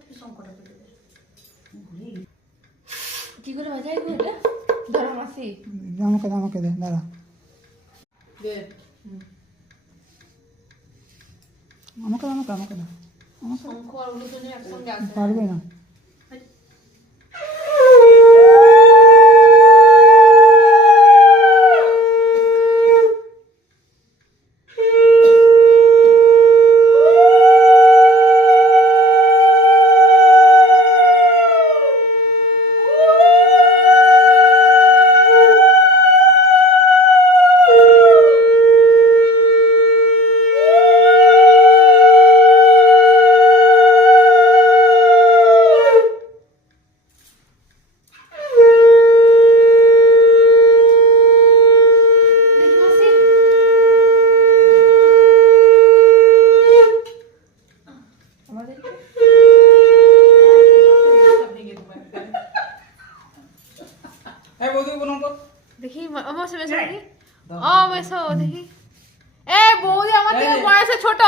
থেকে সংকটে পেতে দেয়। কি করে বাজাই গো এটা? ধরো মাসি। আমাকে দে দাঁড়া। দে। আমাকে দে শঙ্খ আর উলুধ্বনি একসঙ্গে আসে। পারবে না। দেখি মাসি। আমাদের দেখি মাসি মেশো দেখি। ও মেশো দেখি। এ বৌদি আমার থেকে বয়সে ছোট।